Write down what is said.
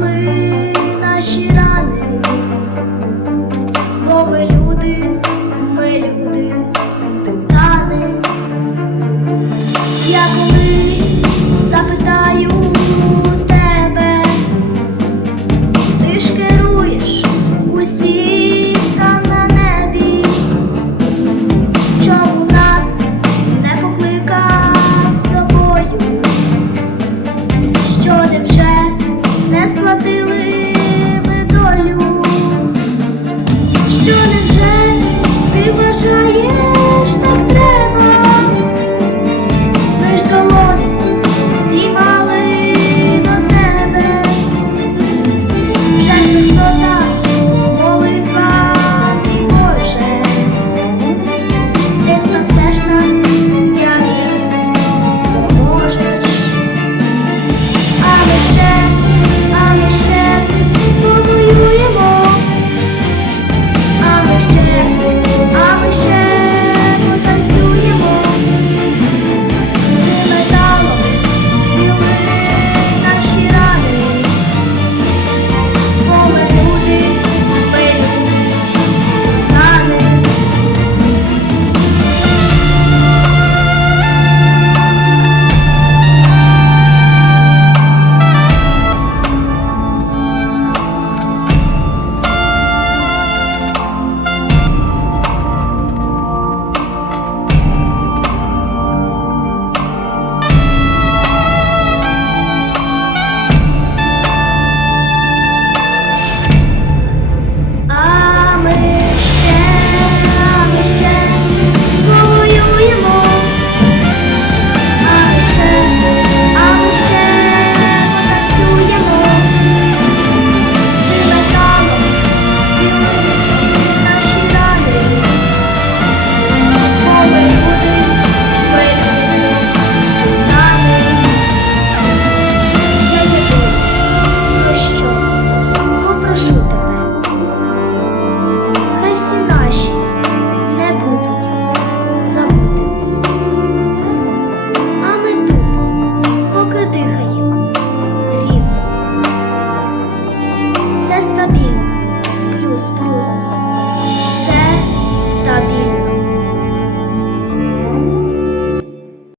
ми наші. не сплатили.